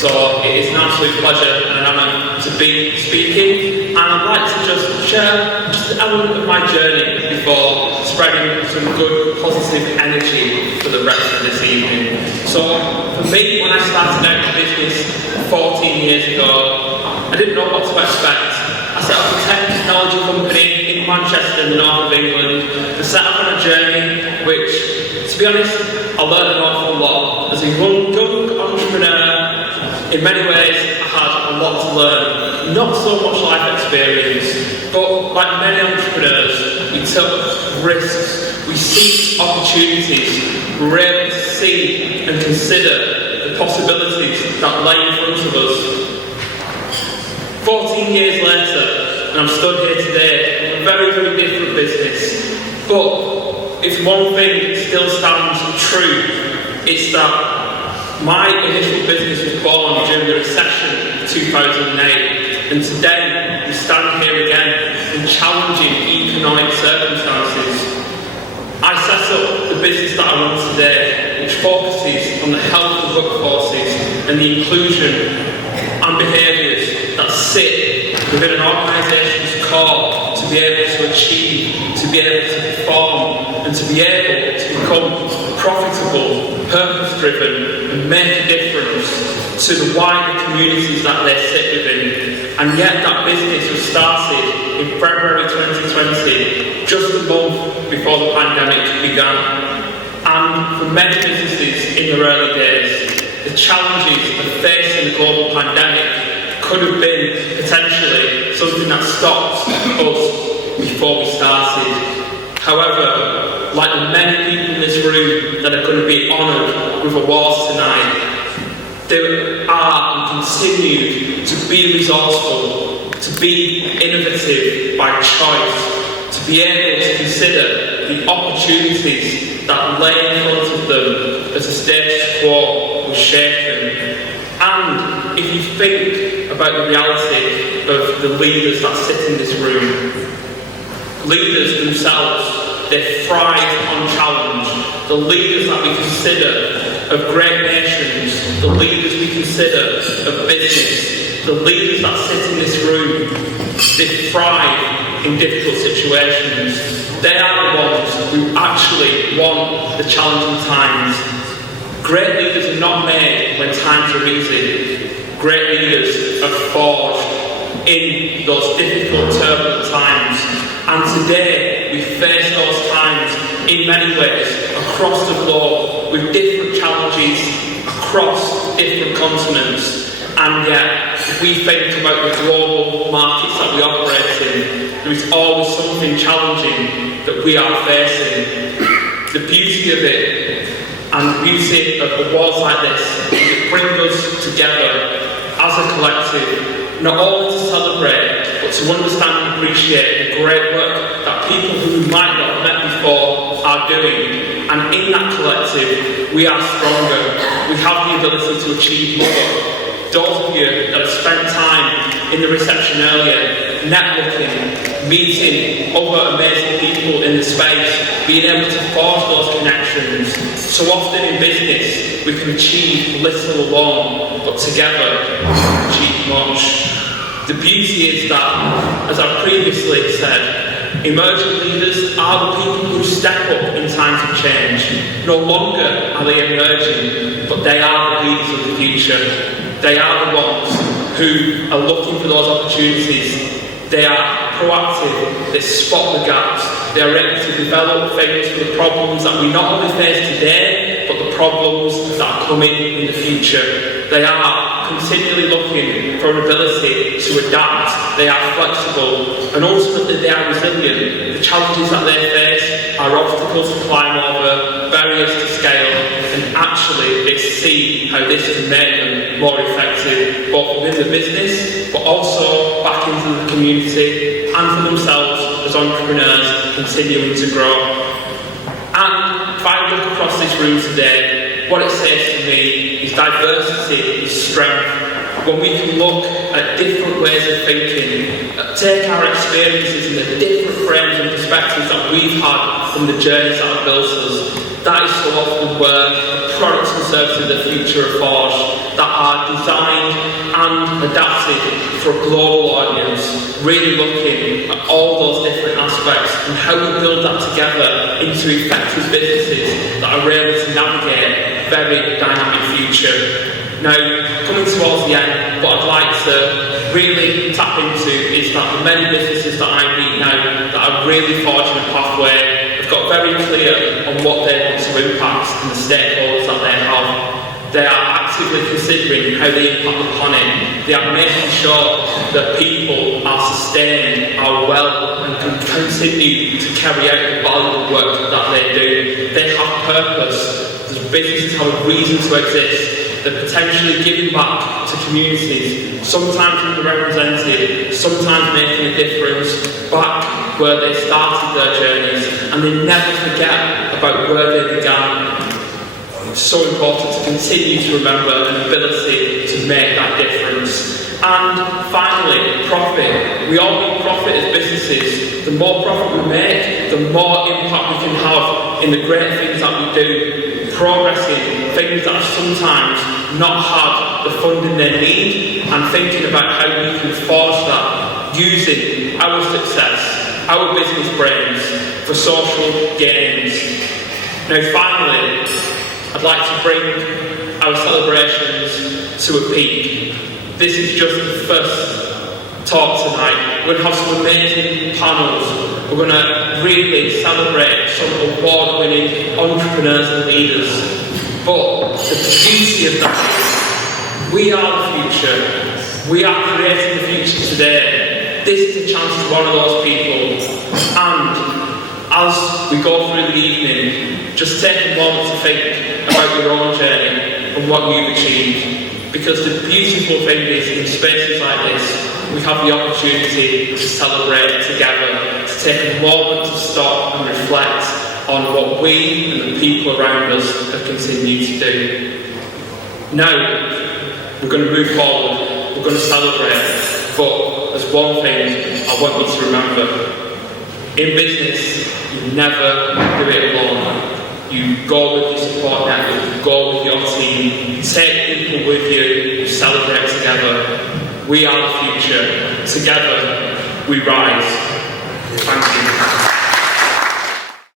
So it is an absolute pleasure and an honour to be speaking, and I'd like to just share just an element of my journey before spreading some good positive energy for the rest of this evening. So for me, when I started out in business 14 years ago, I didn't know what to expect. I set up a technology company in Manchester, in the north of England, to set up on a journey which, to be honest, I learned an awful lot. As a young entrepreneur, in many ways, I had a lot to learn. Not so much life experience, but like many entrepreneurs, we took risks, we seeked opportunities, we were able to see and consider the possibilities that lay in front of us. 14 years later, and I'm stood here today in a very, very different business, but if one thing still stands true, it's that my initial business was born during the recession of 2008, and today we stand here again in challenging economic circumstances. I set up the business that I run today, which focuses on the health of workforces and the inclusion and behaviours that sit within an organisation's core to be able to achieve, to be able to perform, and to be able to become profitable, purpose-driven, and make a difference to the wider communities that they sit within. And yet that business was started in February 2020, just a month before the pandemic began. And for many businesses in their early days, the challenges of facing the global pandemic could have been potentially something that stopped us before we started. However, like the many people in this room that are going to be honoured with awards tonight, they are and continue to be resourceful, to be innovative by choice, to be able to consider the opportunities that lay in front of them as the status quo was shaken. And if you think about the reality of the leaders that sit in this room, leaders themselves, they thrive on challenge. The leaders that we consider of great nations, the leaders we consider of business, the leaders that sit in this room, they thrive in difficult situations. They are the ones who actually want the challenging times. Great leaders are not made when times are easy. Great leaders are forged in those difficult, turbulent times. And today, we face those times in many ways across the globe with different challenges across different continents. And yet, if we think about the global markets that we operate in, there is always something challenging that we are facing. The beauty of it, and the beauty of awards like this, is it brings us together as a collective, not only to celebrate, but to understand and appreciate the great work that people who we might not have met before are doing. And in that collective, we are stronger. We have the ability to achieve more. Those of you that have spent time in the reception earlier, networking, meeting other amazing people in the space, being able to forge those connections. So often in business, we can achieve little alone, but together we can achieve much. The beauty is that, as I previously said, emerging leaders are the people who step up in times of change. No longer are they emerging, but they are the leaders of the future. They are the ones who are looking for those opportunities. They are proactive, they spot the gaps, they are ready to develop things for the problems that we not only face today, but the problems that are coming in the future. They are continually looking for an ability to adapt, they are flexible, and ultimately they are resilient. The challenges that they face are obstacles to climb over, barriers to scale, and actually they see how this can make them more effective, both within the business, but also back into the community, and for themselves as entrepreneurs continuing to grow. And if I look across this room today, what it says to me is diversity is strength. When we can look at different ways of thinking, take our experiences and the different frames and perspectives that we've had from the journeys that have built us, that is so often where the products and services of the future are forged, that are designed and adapted for a global audience, really looking at all those different aspects and how we build that together into effective businesses that are able to navigate a very dynamic future. Now, coming towards the end, what I'd like to really tap into is that the many businesses that I meet now that are really forging a pathway have got very clear on what they want to impact and the stakeholders that they have. They are actively considering how they impact upon it. They are making sure that people are sustained, are well, and can continue to carry out the valuable work that they do. They have purpose. The businesses have a reason to exist. They're potentially giving back to communities, sometimes underrepresented, sometimes making a difference back where they started their journeys, and they never forget about where they began. It's so important to continue to remember an ability to make that difference. And finally, profit. We all need profit as businesses. The more profit we make, the more impact we can have in the great things that we do, progressing things that have sometimes not had the funding they need, and thinking about how we can forge that using our success, our business brains for social gains. Now finally, I'd like to bring our celebrations to a peak. This is just the first talk tonight. We're going to have some amazing panels. We're going to really celebrate some award-winning entrepreneurs and leaders. But the beauty of that is, we are the future. We are creating the future today. This is a chance to one of those people. And as we go through the evening, just take a moment to think about your own journey and what you've achieved. Because the beautiful thing is, in spaces like this, we have the opportunity to celebrate together, to take a moment to stop and reflect on what we and the people around us have continued to do. Now, we're going to move forward, we're going to celebrate, but there's one thing I want you to remember. In business, you never do it alone. You go with your support network, you go with your team, you take people with you, you celebrate together. We are the future. Together, we rise. Thank you.